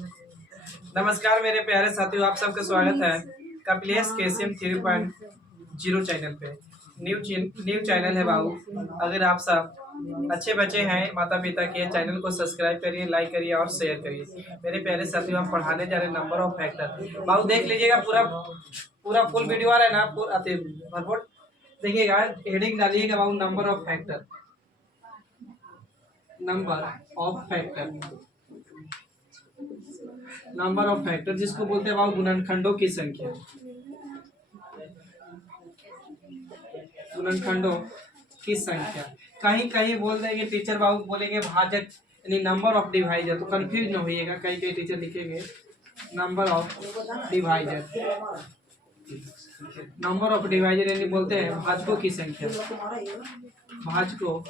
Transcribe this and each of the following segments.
नमस्कार मेरे प्यारे साथियों, आप सबका स्वागत है कपिलेश केसीएम 3.0 चैनल पे। न्यू चैनल है बाबू। अगर आप सब अच्छे बच्चे हैं माता पिता के, चैनल को सब्सक्राइब करिए, लाइक करिए और शेयर करिए। मेरे प्यारे साथियों, हम पढ़ाने जा रहे हैं नंबर ऑफ फैक्टर। बाबू देख लीजिएगा, पूरा पूरा फुल वीडियो आ रहा है ना, पूरा भरपूर देखिएगा। हेडिंग डालिएगा बाबू, number of factor. Number of factor, number of factor जिसको बोलते हैं बाबू गुणनखंडों की संख्या। गुणनखंडों की संख्या। कहीं कहीं बोल देंगे टीचर बाबू, बोलेंगे भाजक यानी नंबर ऑफ डिवाइजर, तो कंफ्यूज न होइएगा। कहीं कहीं टीचर लिखेंगे number of divisor. Number of divisor यानी बोलते हैं भाजकों की संख्या। भाजकों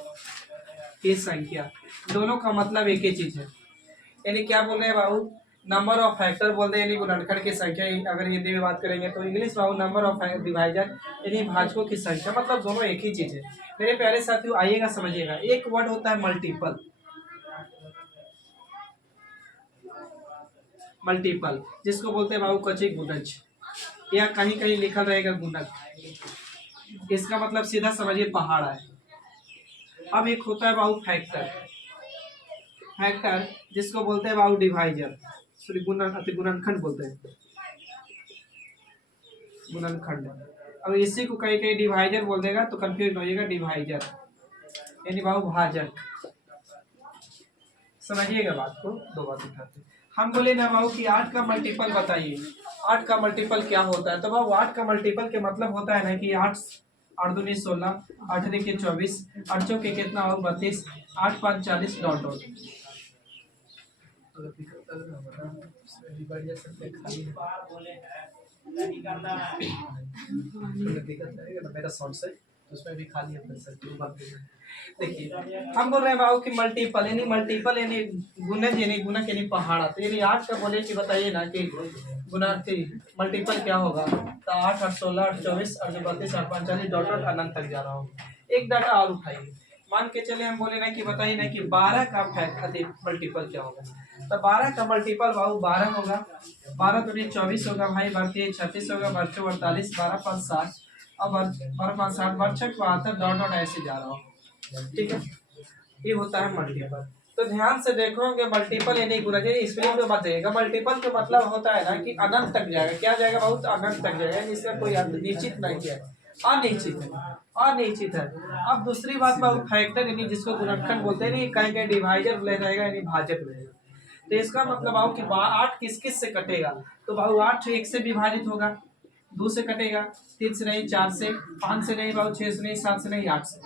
की संख्या, दोनों का मतलब एक ही चीज है। यानी क्या बोल रहे हैं बाबू, नंबर ऑफ फैक्टर बोलते हैं यानी गुणनखंड की संख्या। अगर हिंदी में बात करेंगे तो English Babu number of divisor यानी भाजकों की संख्या, मतलब दोनों एक ही चीज है। मेरे प्यारे साथियों आइएगा समझिएगा, एक वर्ड होता है मल्टीपल। मल्टीपल जिसको बोलते हैं बाबू कच्चे गुणज, या कहीं कहीं लिखा रहेगा गुणक। इसका मतलब सीधा समझिए पहाड़ है। अब एक होता है बाबू फैक्टर। फैक्टर जिसको बोलते हैं बाबू डिवाइजर, सॉरी गुणनखंड बोलते हैं, गुणनखंड। अब इसी को कहीं कहीं डिवाइजर बोल देगा तो कंफ्यूज होइएगा, डिवाइजर यानी बाबू भाजक। समझिएगा बात को, दो बात उठाते। हम बोले ना बाबू कि 8 का मल्टीपल बताइए, 8 का मल्टीपल क्या होता है। तो बाबू 8 का मल्टीपल के मतलब होता है ना कि 8 8 दूनी 16, 8 के 24, 8 चौके कितना हो 32, 8 5 40 डॉट डॉट। मेरा शॉर्ट से उसमें भी खाली है। देखिए हम बोल रहे हैं बाबू कि मल्टीपल यानी गुणज यानी गुणक यानी पहाड़ा। तो यानी 8 का बोले कि बताइए ना कि गुना मल्टीपल क्या होगा। तो 8 8 16 8 24 8 32 8 5 40 डॉट डॉट अनंत तक जा रहा हूँ। एक डाटा और उठाइए, मान के चले हम बोले ना कि बताइए ना कि 12 का मल्टीपल क्या होगा। तो 12 का मल्टीपल बाबू 12 होगा, 12 दूनी 24 होगा भाई, 32 36 होगा, 32 48, 12 5 60, अब 12 5 60, 12 72 डॉट डॉट ऐसे जा रहा हूँ। ठीक है, ये होता है मल्टीपल। तो ध्यान से देखोगे, मल्टीपल यानी गुणज, स्पेलिंग में मत जाइएगा। मल्टीपल का मतलब होता है ना कि अनंत तक जाएगा। क्या जाएगा बहुत, अनंत तक जाएगा, इसका कोई अंत निश्चित नहीं है, अनिश्चित है, अनिश्चित है। अब दूसरी बात बाबू फैक्टर यानी जिसको गुणनखंड बोलते हैं, कहीं कहीं डिवाइजर ले जाएगा यानी भाजक रहेगा। तो इसका मतलब बाबू कि 8 किस किस से कटेगा। तो बाबू 8 1 से विभाजित होगा, 2 से कटेगा, 3 से नहीं, 4 से, 5 से नहीं बाबू, 6 से नहीं, 7 से नहीं, 8 से।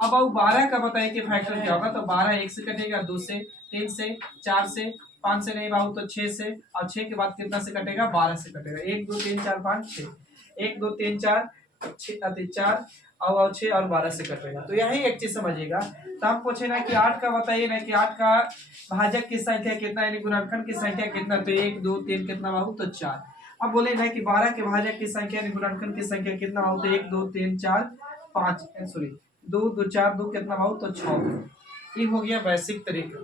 अब बाबू 12 का बताइए कि फैक्टर क्या होगा। तो 12 1 से कटेगा, 2 से, 3 से, 4 से, 5 से नहीं बाबू तो 6 से, और 6 के बाद कितना से कटेगा, 12 से कटेगा। 1 2 3 4 5 6, 1 2 3 4 4 और 6 और 12 से कटेगा। तो यही एक चीज समझिएगा। तो हम पूछे ना कि 8 का बताइए ना कि 8 का भाजक की संख्या कितना यानी गुणनखंड की संख्या कितना। तो 1 2 3 कितना बाबू, तो 4। अब बोले ना कि 12 के भाजक की संख्या यानी गुणनखंड की संख्या कितना हो। तो 1 2 3 4 5, सॉरी 2 2 4 2 कितना बाबू, तो 6। ये हो गया बेसिक तरीका।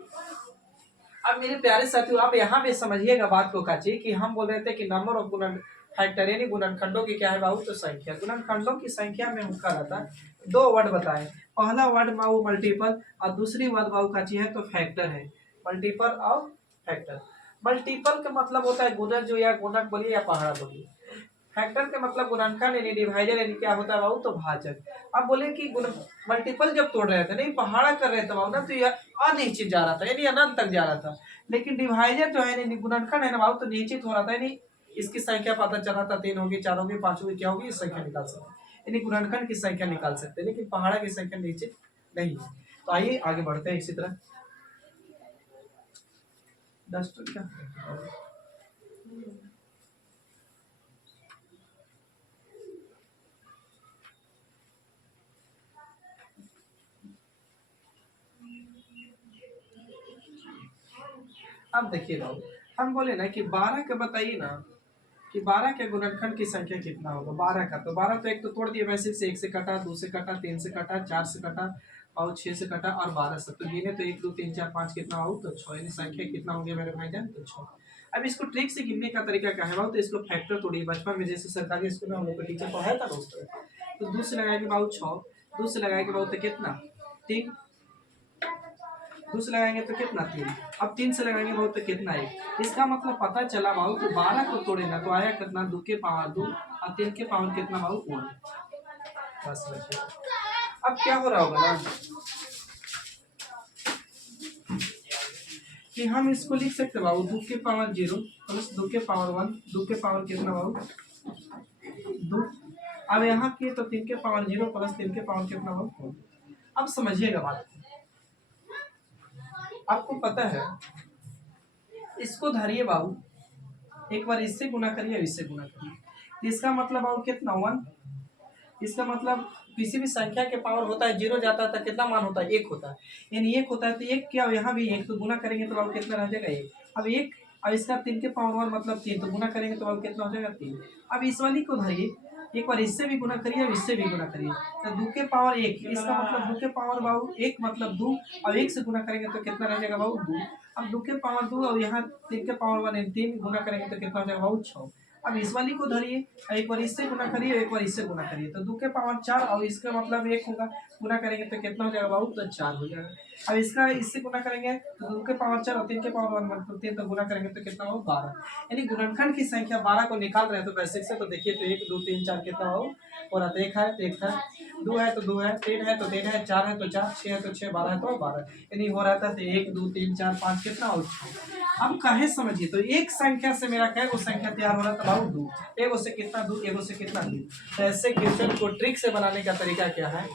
अब मेरे प्यारे साथियों आप यहाँ पे समझिएगा बात को काची, कि हम बोल रहे थे कि नंबर ऑफ गुणन फैक्टर यानी गुणनखंडों की क्या है बाबू, तो संख्या। गुणनखंडों की संख्या में हम कह रहा था, दो वर्ड बताए। पहला वर्ड बाबू मल्टीपल और दूसरी वर्ड बाबू काची है, तो फैक्टर है। मल्टीपल और फैक्टर। मल्टीपल का मतलब होता है गुणज, जो या गुणक बोलिए या पहाड़ा बोलिए। फैक्टर का मतलब गुणनखंड यानी डिवाइजर यानी क्या होता है बाबू, तो भाजक। अब बोले कि मल्टीपल जब तोड़ रहे थे नहीं पहाड़ा कर रहे थे बाबू ना, तो यह अनिश्चित जा रहा था यानी अनंत तक जा रहा था। लेकिन डिवाइजर जो है यानी गुणनखंड है ना बाबू, तो निश्चित हो रहा था यानी इसकी संख्या पता चला था, 3 होगी 4 होगी 5 होगी, क्या होगी, इस संख्या निकाल सकते यानी गुणनखंड की संख्या निकाल सकते हैं, लेकिन पहाड़ा की संख्या निश्चित नहीं है। तो आइए आगे बढ़ते हैं इसी तरह। क्या अब देखिए बाबू, हम बोले ना कि 12 का बताइए ना कि 12 के गुणनखंड की संख्या कितना होगा। 12 का तो 12 तो एक तो तोड़ दिए वैसे से, 1 से कटा, 2 से कटा, 3 से कटा, 4 से कटा, और 6 से कटा और 12 से, तो गिने तो 1 2 3 4 5 कितना हो तो 6, यानी संख्या कितना हो गया मेरे भाईजान तो 6। अब इसको ट्रिक से गिनने का तरीका क्या है बाबू, तो इसको फैक्टर तोड़िए। बचपन में जैसे सरकारी स्कूल में हम लोग को टीचर पढ़ाया था दोस्तों, तो 2 से लगाएंगे बाबू 6, 2 से लगाएंगे बाबू तो कितना 3, 2 से लगाएंगे तो कितना 3, अब 3 से लगाएंगे बाबू तो कितना 1। इसका मतलब पता चला बाबू तो 12 को तोड़े ना तो आया कितना 2 के पावर 2 और 3 के पावर कितना बाबू 1। बस बच्चे अब क्या हो रहा होगा ना कि हम इसको लिख सकते बाबू 2 के पावर 0 प्लस 2 के पावर 1, 2 के पावर कितना बाबू 2। अब यहाँ के तो 3 के पावर 0 प्लस 3 के पावर कितना बाबू 1। अब समझिएगा बात, आपको पता है इसको धरिए बाबू, एक बार इससे गुना करिए इससे गुना करिए, तो इसका मतलब बाबू कितना 1। इसका मतलब किसी भी संख्या के पावर होता है 0 जाता है तो कितना मान होता है 1 होता है, यानी 1 होता है तो 1 क्या यहाँ भी 1, तो गुना करेंगे तो बाबू कितना रह जाएगा 1। अब 1 और इसका 3 के पावर 1 मतलब 3, तो गुना करेंगे तो बाबू कितना हो जाएगा 3। अब इस वाली को धरिए, एक बार इससे भी गुना करिए और इससे भी गुना करिए, तो 2 के पावर 1, इसका मतलब 2 के पावर बाबू 1 मतलब 2 और 1 से गुना करेंगे तो कितना रह जाएगा बाबू 2। अब 2 के पावर 2 और यहाँ 3 के पावर 1 3 गुना करेंगे तो कितना हो जाएगा बाबू 6। अब इस वाली को धरिए, एक बार इससे गुना करिए एक बार इससे गुना करिए, तो 2 के पावर 4 और इसका मतलब 1 होगा, गुना करेंगे तो कितना हो जाएगा बाबू तो 4 हो जाएगा। अब इसका इससे गुना करेंगे तो 2 के पावर 4 और 3 के पावर 1 मतलब 3, तो गुना करेंगे तो कितना हो 12, यानी गुणनखंड की संख्या 12 को निकाल रहे हैं तो बेसिक से, तो देखिए तो 1 2 3 4 कितना हो और आता 1 है तो 1 है, 2 है तो 2 है, 3 है तो 3 है, 4 है तो 4, 6 है तो 6, 12 है तो 12, यानी हो रहा था तो 1 2 3 4 5 कितना हो 6। अब कहे समझिए तो एक संख्या से मेरा क्या वो संख्या तैयार हो रहा था बाबू 2, एगो से कितना 2 एगो से कितना 2। तो ऐसे क्वेश्चन को ट्रिक से बनाने का तरीका क्या है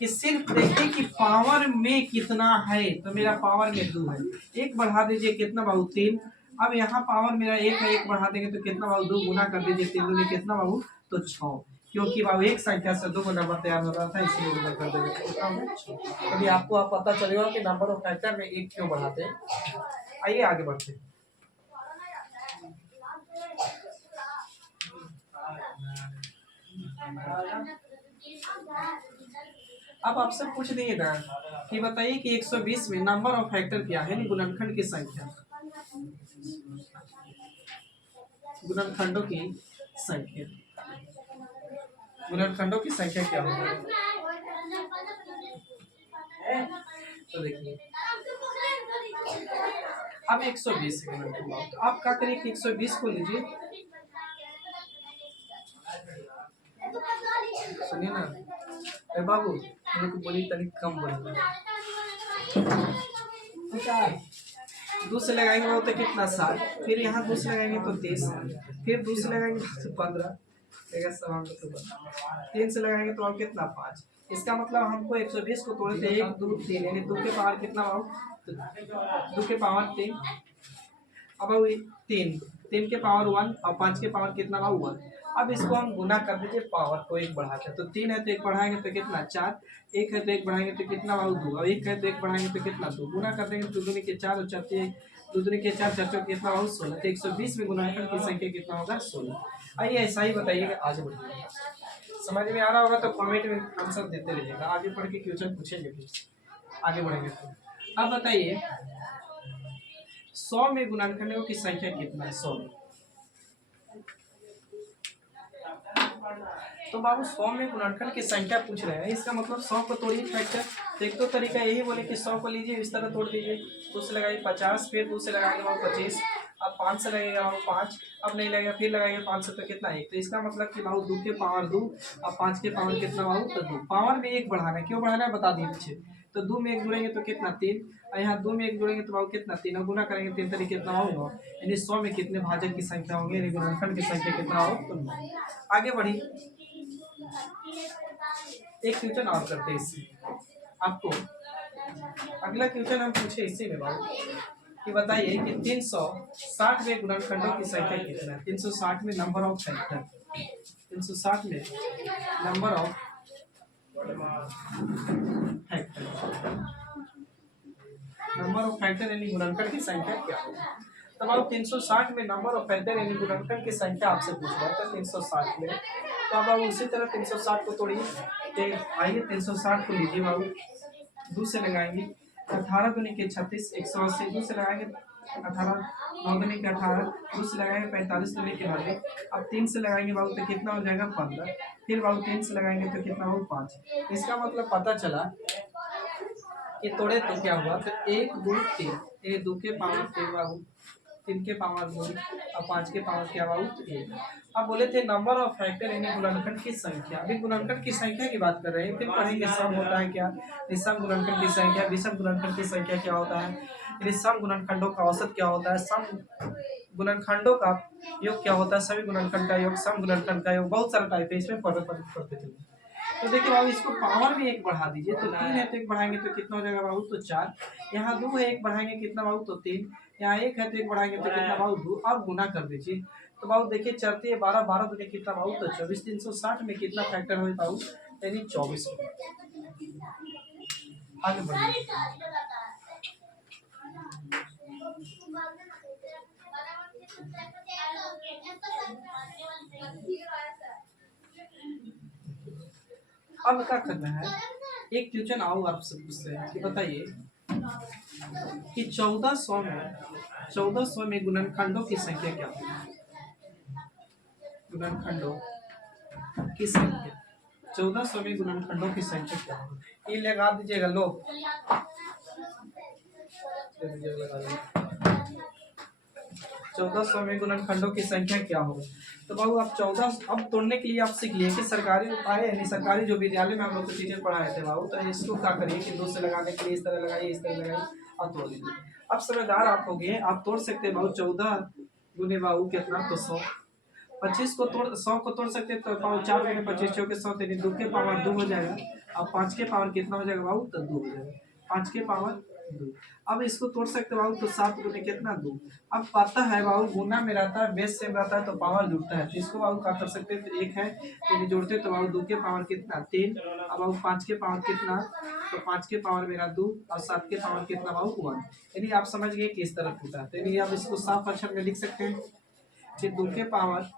कि सिर्फ देखिए कि पावर में कितना है, तो मेरा पावर में 2 है, 1 बढ़ा दीजिए कितना बाबू 3। अब यहाँ पावर मेरा 1 है, 1 बढ़ा देंगे तो कितना बाबू 2, गुना कर दीजिए 3 दूनी कितना बाबू तो 6, क्योंकि बाबू एक संख्या से 2 नंबर तैयार हो रहा था इसलिए गुना कर देंगे तो कितना होगा 6। अभी आपको आप पता चलेगा कि नंबर ऑफ फैक्टर में 1 क्यों बढ़ाते हैं। आइए आगे बढ़ते हैं। अब आपसे पूछ दिएगा कि बताइए कि 120 में नंबर ऑफ फैक्टर क्या है, गुणनखंड की संख्या, गुणनखंडों की संख्या, गुणनखंडों की संख्या क्या होगी। तो देखिए अब 120 से गुणनखंड, तो आप क्या करिए कि 120 को लीजिए, सुनिए ना अरे बाबू मेरे को बोली तनिक कम बोली, 2 से लगाएंगे वो तो कितना 60, फिर यहाँ 2 से लगाएंगे तो 30, फिर 2 से लगाएंगे तो 15, 3 से लगाएंगे तो अब कितना 5। इसका मतलब हमको 120 को तोड़े थे 1 2 3, यानी 2 के पावर कितना हो 2 के पावर 3, अब 3 के पावर 1 और 5 के पावर कितना हुआ 1। अब इसको हम गुना कर दीजिए पावर को 1 बढ़ा के, तो 3 है तो 1 बढ़ाएंगे तो कितना 4, 1 है तो 1 बढ़ाएंगे तो कितना बाबू 2, और 1 है तो 1 बढ़ाएंगे तो कितना 2, गुना कर देंगे तो 2 दूनी के 4 और 4 2 दूनी के 4 4 कितना बाबू 16, तो 120 में गुणनखंड की संख्या कितना होगा 16। आइए ऐसा ही बताइएगा, आगे बढ़िए, समझ में आ रहा होगा तो कमेंट में आंसर देते रहिएगा, आगे पढ़ के क्वेश्चन पूछेंगे फिर आगे बढ़ेंगे। तो अब बताइए 100 में गुणनखंडों की संख्या कितना है 100 में, तो बाबू 100 में गुणनखंड की संख्या पूछ रहे हैं, इसका मतलब 100 को तोड़िए फैक्टर, तो एक तो तरीका यही बोले कि 100 को लीजिए इस तरह तोड़ दीजिए, 2 से लगाइए 50, फिर 2 से लगाएंगे बाबू 25, अब 5 से लगेगा बाबू 5, अब नहीं लगेगा फिर लगाएंगे 5 से तो कितना 1, तो इसका मतलब कि बाबू 2 के पावर 2 और 5 के पावर कितना बाबू तो 2, पावर में 1 बढ़ाना है, क्यों बढ़ाना है बता दिए पीछे, तो 2 में 1 जुड़ेंगे तो कितना 3, और यहाँ 2 में 1 जुड़ेंगे तो बाबू कितना 3, और गुना करेंगे 3 तरीके कितना होगा, यानी 100 में कितने भाजक की संख्या होगी, यानी गुणनखंड की संख्या कितना हो तो 9। आगे बढ़ी एक क्वेश्चन और करते हैं इससे, आपको अगला क्वेश्चन हम पूछे इसी में बाबू कि बताइए कि 360 में गुणनखंडों की संख्या कितना है, 360 में नंबर ऑफ फैक्टर, 360 में number of factor, number of factor यानी गुणनखंड की संख्या क्या होगी। तब आप 360 में नंबर ऑफ फैक्टर यानी गुणनखंड की संख्या आपसे पूछ रहा था 360 में, तो अब आप उसी तरह 360 को तोड़िए, आइए 360 को लीजिए बाबू, दो से लगाएंगे 18 दूनी के 36 180 दो से लगाएंगे 18 9 दूनी के 18 दो से लगाएंगे 45 दूनी के 90 अब 3 से लगाएंगे बाबू तो कितना हो जाएगा 15 फिर बाबू 3 से लगाएंगे तो कितना हो 5 इसका मतलब पता चला कि तोड़े तो क्या हुआ तो 1 2 3 ये 2 के पावर 3 बाबू 3 के पावर 2 और 5 के पावर क्या बाबू 1 अब बोले थे नंबर ऑफ फैक्टर यानी गुणनखंड की संख्या अभी गुणनखंड की संख्या की बात कर रहे हैं फिर पढ़ेंगे सम होता है क्या निसम गुणनखंड की संख्या विषम गुणनखंड की संख्या क्या होता है यानी सम गुणनखंडों का औसत क्या होता है सम गुणनखंडों का योग क्या होता है सभी गुणनखंड का योग सम गुणनखंड का योग बहुत सारा टाइप है इसमें पढ़ते चलिए तो देखिए बाबू इसको पावर भी एक बढ़ा दीजिए तो 3 है तो 1 बढ़ाएंगे तो कितना हो जाएगा बाबू तो 4 यहाँ 2 है 1 बढ़ाएंगे कितना बाबू तो 3 यहाँ 1 है तो 1 बढ़ाएंगे तो कितना बाबू 2 अब गुना कर दीजिए तो बाबू देखिए चलती है 12 12 दूनी कितना बाबू तो 24 360 में कितना फैक्टर हो बाबू यानी 24 आगे बढ़िए अब क्या करना है एक क्वेश्चन आओ आपसे पूछते हैं कि बताइए कि 1400 में गुणनखंडों की संख्या क्या होगी गुणनखंडों की संख्या 1400 में गुणनखंडों की संख्या क्या होगी ये लगा दीजिएगा लोग 1400 में गुणनखंडों की संख्या क्या होगी तो बाबू आप 14 अब तोड़ने के लिए आप सीख लिए कि सरकारी उपाय यानी सरकारी जो विद्यालय में हम लोग को टीचर पढ़ाए थे बाबू तो इसको क्या करिए कि 2 से लगाने के लिए इस तरह लगाइए इस तरह लगाइए और तोड़ लीजिए अब समझदार आप हो गए आप तोड़ सकते हैं बाबू 14 गुने बाबू कितना तो 100 25 को तोड़ 100 को तोड़ सकते हैं तो पावर 4 गुने 25 चौके 100 यानी 2 के पावर 2 हो जाएगा अब 5 के पावर कितना हो जाएगा बाबू तो 2 हो जाएगा 5 के पावर 2 अब इसको तोड़ सकते हो बाबू तो 7 गुने कितना 2 अब पता है बाबू गुना में रहता है बेस सेम रहता है तो पावर जुड़ता है तो इसको बाबू क्या कर सकते हैं तो 1 है यानी जोड़ते तो बाबू 2 के पावर कितना 3 अब बाबू 5 के पावर कितना तो 5 के पावर मेरा 2 और 7 के पावर कितना बाबू 1 यानी आप समझ गए किस तरह टूटा तो यानी आप इसको साफ अक्षर में लिख सकते हैं कि 2 के पावर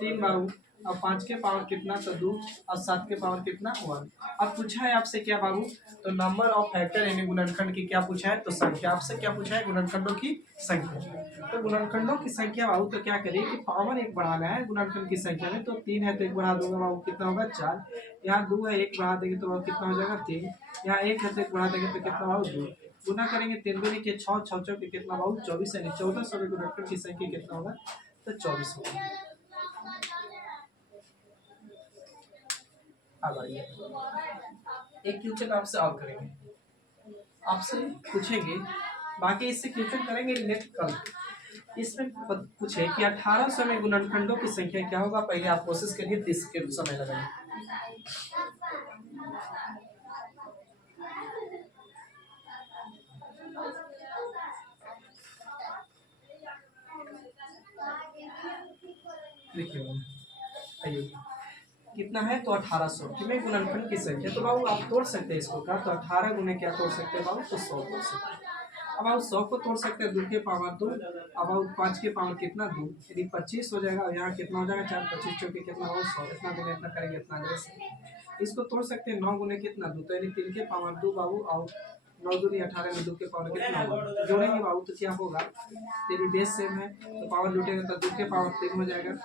3 बाबू और 5 के पावर कितना तो 2 और 7 के पावर कितना 1 अब पूछा है आपसे क्या बाबू तो नंबर ऑफ फैक्टर यानी गुणनखंड की क्या पूछा है तो संख्या आपसे क्या पूछा है गुणनखंडों की संख्या तो गुणनखंडों की संख्या बाबू तो क्या करिए कि पावर 1 बढ़ाना है गुणनखंड की संख्या में तो 3 है तो 1 बढ़ा दूंगा बाबू कितना होगा 4 यहाँ 2 है 1 बढ़ा देंगे तो बाबू कितना हो जाएगा 3 यहाँ 1 है तो 1 बढ़ा देंगे तो कितना बाबू 2 गुना करेंगे 3 दूनी के 6 6 चौके कितना बाबू 24 यानी 1400 में गुणनखंड की संख्या कितना होगा तो 24 होगा अब आइए एक क्वेश्चन आपसे और करेंगे आपसे पूछेंगे बाकी इससे क्वेश्चन करेंगे नेक्स्ट कल इसमें पूछे कि 1800 में गुणनखंडों की संख्या क्या होगा पहले आप कोशिश करिए 30 के समय लगाइए देखिए आइए कितना है तो 1800 में गुणनखंड की संख्या तो बाबू आप तोड़ सकते हैं इसको का तो 18 गुने क्या तोड़ सकते हैं बाबू तो 100 तोड़ सकते हैं अब आप 100 को तोड़ सकते हैं 2 के पावर 2 अब आप 5 के पावर कितना 2 यदि 25 हो जाएगा और यहाँ कितना हो जाएगा 4 25 चौके कितना हो 100 इतना गुने इतना करेंगे इतना जैसे इसको तोड़ सकते हैं 9 गुने कितना 2 तो यानी 3 के पावर 2 बाबू और 9 दूनी 18 में 2 के पावर कितना होगा जोड़ेंगे बाबू तो क्या होगा तेरी बेस सेम है तो पावर जुटेगा तो 2 के पावर 3 हो जाएगा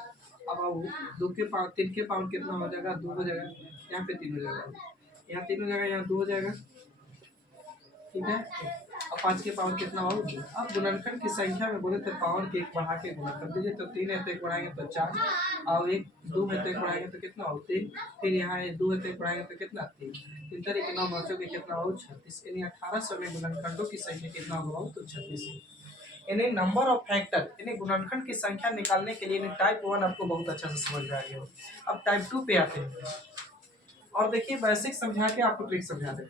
अब आओ 2 के पावर 3 के पावर कितना हो जाएगा 2 हो जाएगा यहाँ पे 3 हो जाएगा यहाँ 3 हो जाएगा यहाँ 2 हो जाएगा ठीक है अब 5 के पावर कितना हो 2 अब गुणनखंड की संख्या में बोले तो पावर के 1 बढ़ा के गुणा कर दीजिए तो 3 है तो 1 बढ़ाएंगे तो 4 और 1 2 है तो 1 बढ़ाएंगे तो कितना हो 3 फिर यहाँ 2 है तो 1 बढ़ाएंगे तो कितना 3 3 तरह के 9 बच्चों के कितना हो 36 यानी 1800 में गुणनखंडों की संख्या कितना होगा तो 36 यानी नंबर ऑफ फैक्टर यानी गुणनखंड की संख्या निकालने के लिए टाइप 1 आपको बहुत अच्छा से समझ में आ गया हो अब टाइप 2 पे आते हैं और देखिए बेसिक समझा के आपको ट्रिक समझा दें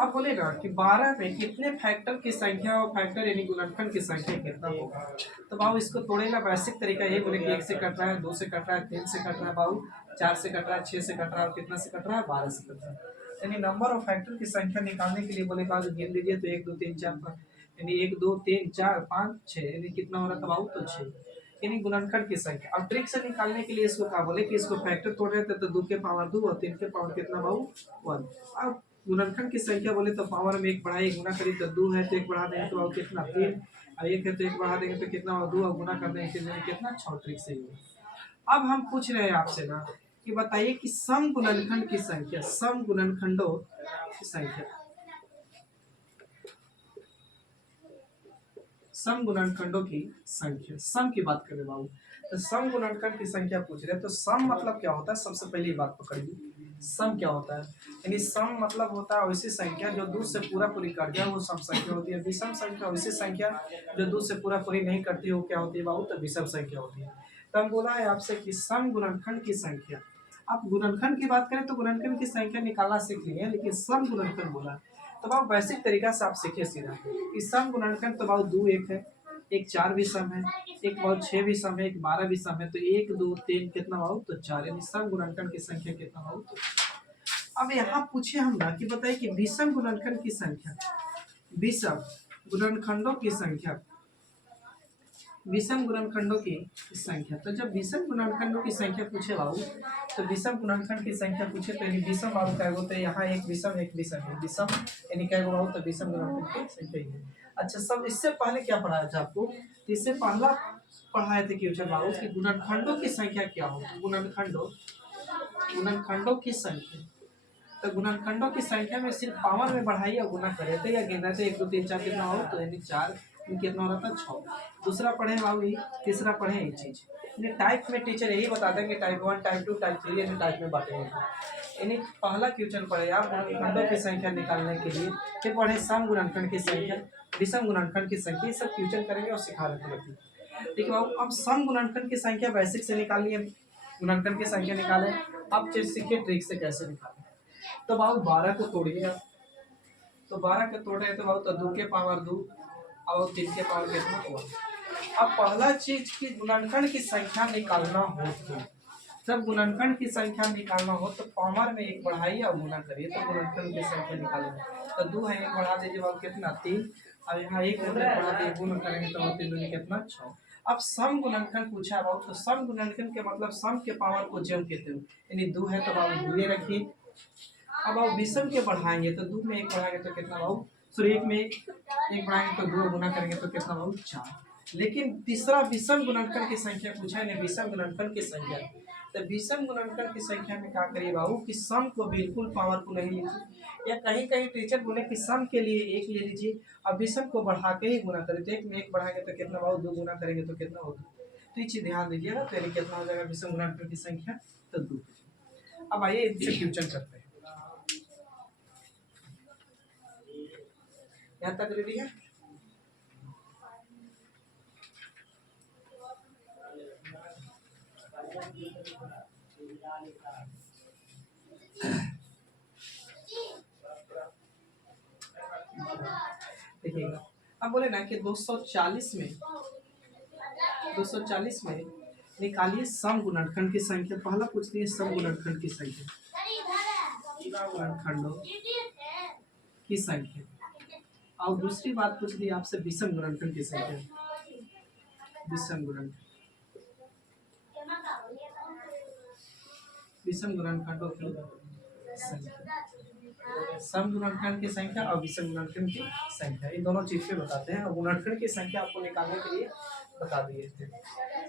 अब बोलेगा कि 12 में कितने फैक्टर की संख्या और फैक्टर यानी गुणनखंड की संख्या कितना होगा तो बाबू इसको तोड़ेगा बेसिक तरीका ये बोले कि 1 से कट रहा है 2 से कट रहा है 3 से कट रहा है बाबू 4 से कट रहा है 6 से कट रहा है और कितना से कट रहा है 12 से कट रहा है यानी नंबर ऑफ फैक्टर की संख्या निकालने के लिए बोलेगा गिन लीजिए तो 1 2 3 4 5 यानी 1 2 3 4 5 6 यानी कितना हो रहा था बाबू तो 6 यानी गुणनखंड की संख्या। अब ट्रिक से निकालने के लिए इसको क्या बोले कि इसको फैक्टर तोड़ रहे थे तो 2 के पावर 2 और 3 के पावर कितना भाऊ 1। अब गुणनखंड की संख्या बोले तो पावर में 1 बढ़ाए गुना करी तो 2 है तो 1 बढ़ा देंगे तो भाऊ कितना 3 और 1 है तो 1 बढ़ा देंगे तो कितना 2 और गुना कर देंगे कितना 6 ट्रिक से ही। अब हम पूछ रहे हैं आपसे ना कि बताइए कि सम गुणनखंड की संख्या, सम गुणनखंडों की संख्या, सम गुणनखंडों की संख्या, सम की बात करें बाबू तो सम गुणनखंड की संख्या पूछ रहे हैं। तो सम मतलब क्या होता है, सबसे पहले ये बात पकड़िए। सम क्या होता है, यानी सम मतलब होता है वैसी संख्या जो 2 से पूरा पूरी कर जाए वो सम संख्या होती है। विषम संख्या वैसी संख्या जो 2 से पूरा पूरी नहीं करती वो क्या होती है बाबू, तो विषम संख्या होती है। तो हम बोला है आपसे कि सम गुणनखंड की संख्या। आप गुणनखंड की बात करें तो गुणनखंड की संख्या निकालना सीख लिए, लेकिन सम गुणनखंड बोला तो बाबू बेसिक तरीका से आप सीखिए सीधा कि सम गुणनखंड तो बाबू 2 1 है, एक 4 भी सम है, एक बाबू 6 भी सम है, एक 12 भी सम है। तो 1 2 3 कितना बाबू तो 4, यानी सम गुणनखंड की संख्या कितना बाबू तो। अब यहाँ पूछे हम ना कि बताइए कि विषम गुणनखंड की संख्या, विषम गुणनखंडों की संख्या, विषम गुणनखंडों की संख्या। तो जब विषम गुणनखंडों की संख्या पूछे बाबू तो विषम गुणनखंड की संख्या पूछे तो विषम बाबू क्या होता है, यहाँ एक विषम है विषम, यानी क्या बाबू तो विषम गुणनखंड की संख्या ही है। अच्छा सब इससे पहले क्या पढ़ाया था आपको, तो इससे पहला पढ़ाए थे क्वेश्चन बाबू कि गुणनखंडों की संख्या क्या होगी, गुणनखंडों की संख्या। तो गुणनखंडों की संख्या में सिर्फ पावर में बढ़ाई या गुना करे थे या गिना थे 1 2 3 4 कितना हो तो यानी 4 कितना हो रहा था 6। दूसरा पढ़े बाबू ये, तीसरा पढ़े ये चीज। यानी टाइप में टीचर यही बताते हैं कि टाइप 1 टाइप 2 टाइप 3 यानी टाइप में बांटेंगे। यानी पहला क्वेश्चन पढ़े आप गुणनखंडों की संख्या निकालने के लिए, फिर पढ़े सम गुणनखंड की संख्या, विषम गुणनखंड की संख्या, ये सब क्वेश्चन करेंगे और सिखा रहे थे। ठीक है बाबू, अब सम गुणनखंड की संख्या बेसिक से निकालिए, गुणनखंड की संख्या निकाले। अब सीखिए ट्रिक से कैसे निकालें। तो बाबू 12 को तोड़िए आप, तो 12 के तोड़ रहे तो बाबू तो 2 के पावर 2 और 3 के पावर कितना हुआ। अब पहला चीज की गुणनखंड की संख्या निकालना हो तो जब गुणनखंड की संख्या निकालना हो तो पावर में 1 बढ़ाइए और गुना करिए तो गुणनखंड की संख्या निकालेंगे। तो 2 है 1 बढ़ा दीजिए बाबू कितना 3, अब यहाँ 1 बढ़ा दिए गुना करेंगे तो 3 दूनी कितना 6। अब सम गुणनखंड पूछा है बाबू तो सम गुणनखंड के मतलब सम के पावर को जम कहते हो, यानी 2 है तो बाबू 2 रखिए। अब आप विषम के बढ़ाएंगे तो 2 में 1 बढ़ाएंगे तो कितना बाबू, सॉरी 1 में 1 बढ़ाएंगे तो 2 गुना करेंगे तो कितना बाबू 4। लेकिन तीसरा विषम गुणनखंड की संख्या पूछा है, विषम गुणनखंड की संख्या। तो विषम गुणनखंड की संख्या में क्या करिए बाबू कि सम को बिल्कुल पावर को नहीं लीजिए, या कहीं कहीं टीचर बोले कि सम के लिए 1 ले लीजिए और विषम को बढ़ा के ही गुना करें। तो 1 में 1 बढ़ाएंगे तो कितना बाबू 2 गुना करेंगे तो कितना होगा। तो ये चीज ध्यान दीजिएगा। तो कितना हो जाएगा विषम गुणनखंड की संख्या तो 2। अब आइए इनसे क्वेश्चन करते हैं। यहाँ तक रेडी है। देखिएगा अब बोले ना कि 240 में निकालिए सम गुणनखंड की संख्या। पहला पूछती है सम गुणनखंड की संख्या, गुणनखंडों की संख्या। और दूसरी बात पूछ ली आपसे विषम गुणनखंड की संख्या, विषम गुणनखंड, विषम गुणनखंडों की संख्या, सम गुणनखंड की संख्या और विषम गुणनखंड की संख्या, इन दोनों चीज पे बताते हैं। और गुणनखंड की संख्या आपको निकालने के लिए बता दिए थे।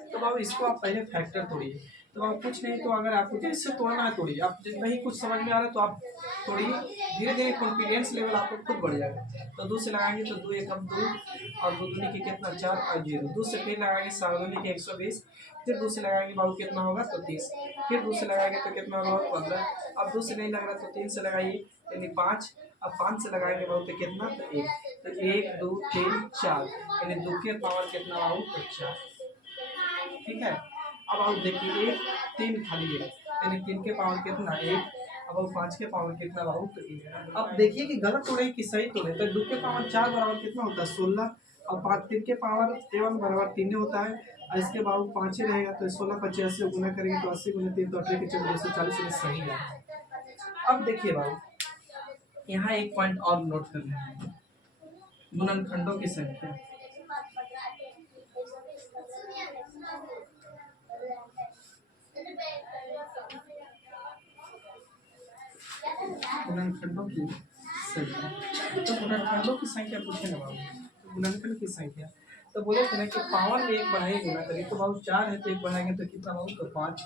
तो बाबू इसको आप पहले फैक्टर तोड़िए। तो बाबू कुछ नहीं तो अगर आपको इससे तोड़ना है तोड़िए, आप नहीं कुछ समझ में आ रहा है तो आप तोड़िए, धीरे धीरे कॉन्फिडेंस लेवल आपको खुद बढ़ जाएगा। तो 2 से लगाएंगे तो 2 एकम 2 और 2 दूनी के कितना 4 और 0। 2 से फिर लगाएंगे 7 दूनी के 120, फिर 2 से लगाएंगे बाबू कितना होगा तो 30, फिर 2 से लगाएंगे तो कितना होगा 15। अब 2 से नहीं लग रहा तो 3 से लगाइए यानी 5। अब 5 से लगाएंगे बाबू तो कितना तो 1, तो 1 2 3 4 यानी 2 के पावर कितना बाबू तो 4। ठीक है। अब आप देखिए 1 3 खाली है यानी 3 के पावर कितना 1, अब 5 के पावर कितना बाबू तो 1। अब देखिए कि गलत तोड़े कि सही तोड़े। तो 2 के पावर 4 बराबर कितना होता है 16, और 5 3 के पावर 7 बराबर 3 होता है, और इसके बाबू 5 ही रहेगा तो 16 85 गुना करेंगे तो 80 गुना 3 तो 18 के 240 में सही है। अब देखिए बाबू यहाँ एक पॉइंट और नोट कर लें, गुणनखंडों की संख्या, गुणनखंडों की संख्या। तो गुणनखंडों की संख्या पूछे ना बाबू, तो गुणनखंड की संख्या तो बोले थे ना कि पावर में एक बढ़ाई गुना करिए तो बाबू 4 है तो एक बढ़ाएंगे तो कितना बाबू तो 5,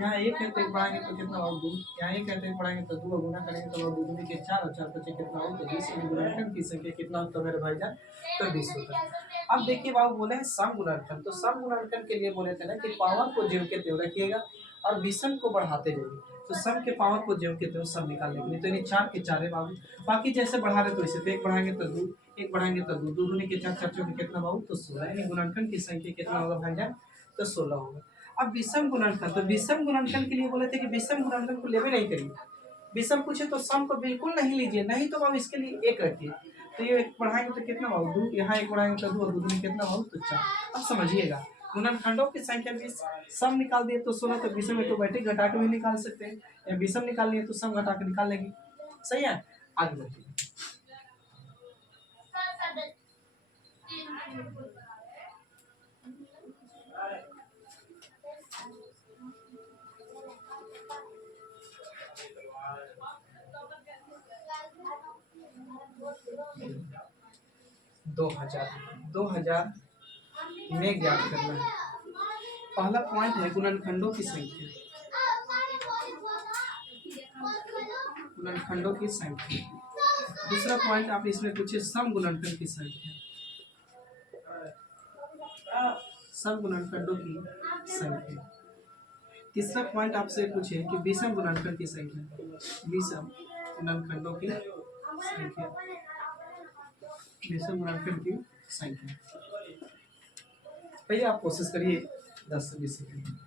यहाँ एक है तो एक बढ़ाएंगे तो कितना बाबू 2, यहाँ एक है तो एक बढ़ाएंगे तो 2 गुना करेंगे तो बाबू 2 दूनी के 4 और 4 बचे कितना बाबू तो 20। गुणनखंड की संख्या कितना होता है मेरे भाईजान तो 20 होता है। अब देखिए बाबू बोले हैं सम गुणनखंड, तो सम गुणनखंड के लिए बोले थे ना कि पावर को ज्यों के त्यों रखिएगा और विषम को बढ़ाते जाइए। तो सम के पावर को ज्यों के त्यों सब निकालने के लिए तो इन्हें 4 के 4 है बाबू, बाकी जैसे बढ़ा रहे तो इसे तो एक बढ़ाएंगे तो 2, एक बढ़ाएंगे तो 2, 2 दूनी के 4, 4 चौके कितना बाबू तो 16, यानी गुणनखंड की संख्या कितना होगा भाईजान तो 16 होगा। अब विषम गुणनखंड, तो विषम गुणनखंड के लिए बोले थे कि विषम गुणनखंड को लेवे नहीं करिए, विषम पूछे तो सम को बिल्कुल नहीं लीजिए, नहीं तो बाबू इसके लिए एक रखिए। तो ये एक बढ़ाएंगे तो कितना बाबू 2, यहाँ एक बढ़ाएंगे तो 2 और 2 दूनी कितना बाबू तो 4। अब समझिएगा गुणनखंडों की संख्या 20, सम निकाल दिए तो 16, तो विषम ऑटोमेटिक घटा के भी निकाल सकते हैं, या विषम निकालनी है तो सम घटा के निकाल लेंगे। सही है, आगे बढ़िए। 2000 में ज्ञात करना है। पहला पॉइंट है गुणनखंडों की संख्या, गुणनखंडों की संख्या। दूसरा पॉइंट आप इसमें पूछे सम गुणनखंड की संख्या, सम गुणनखंडों की संख्या। तीसरा पॉइंट आपसे पूछे कि विषम गुणनखंड की संख्या, विषम गुणनखंडों की संख्या, विषम गुणनखंड की संख्या। पहले आप कोशिश करिए 10 से 20 सेकंड।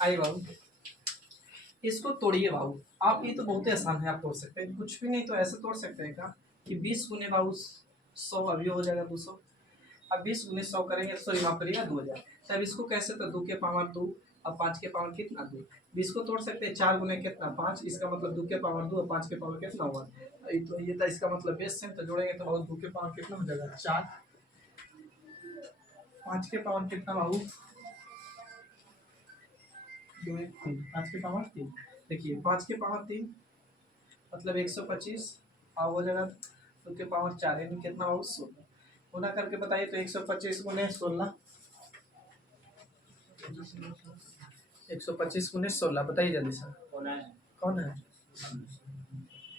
आइए बाबू, इसको तोड़िए बाबू। आप ये तो बहुत ही आसान है, आप तोड़ सकते हैं, कुछ भी नहीं तो ऐसे तोड़ सकते हैं का कि 20 गुने बाबू 100 अभी हो जाएगा 200। अब 20 गुने 100 करेंगे, सॉरी माफ करिएगा 2000। तब इसको कैसे, तो 2 के पावर 2 और 5 के पावर कितना 2। 20 को तोड़ सकते हैं 4 गुने कितना 5, इसका मतलब 2 के पावर 2 और 5 के पावर कितना हुआ तो ये था इसका मतलब बेस से, तो जोड़ेंगे तो बाबू 2 के पावर कितना हो जाएगा 4, 5 के पावर कितना बाबू 2 1 3, 5 के पावर 3। देखिए 5 के पावर 3 मतलब 125 और हो जाएगा 2 के पावर 4 यानी कितना बाबू 16। गुना करके बताइए तो 125 गुने 16, 125 गुने 16 बताइए जल्दी सर। कौन है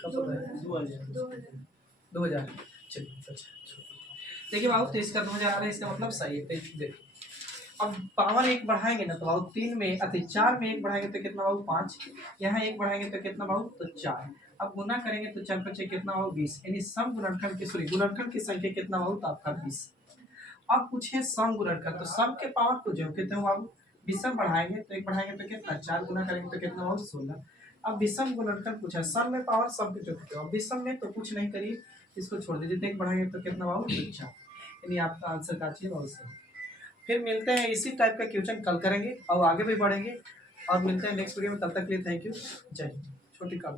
कब होता है 2000। चलिए अच्छा देखिए बाबू, तो इसका 2000 आ रहा है, इसका मतलब सही है। देखिए अब पावर एक बढ़ाएंगे ना तो बाबू 3 में अति 4 में एक बढ़ाएंगे तो कितना बाबू 5, यहाँ एक बढ़ाएंगे तो कितना बाबू तो 4। अब गुना करेंगे तो 4 5 कितना बाबू 20, यानी सम गुणनखंड की सॉरी गुणनखंड की संख्या कितना बाबू तो आपका 20। अब पूछे सम गुणनखंड, तो सम के पावर को जो कहते हैं बाबू विषम बढ़ाएंगे तो एक बढ़ाएंगे तो कितना 4, गुना करेंगे तो कितना बाबू 16। अब विषम गुणनखंड पूछा, सम में पावर सम के जो कहते हो, विषम में तो कुछ नहीं करिए, इसको छोड़ दीजिए, तो एक बढ़ाएंगे तो कितना बाबू 4, यानी आपका आंसर का चाहिए बहुत सही। फिर मिलते हैं, इसी टाइप का क्वेश्चन कल करेंगे और आगे भी बढ़ेंगे और मिलते हैं नेक्स्ट वीडियो में। तब तक के लिए थैंक यू, जय हिंद। छोटी काम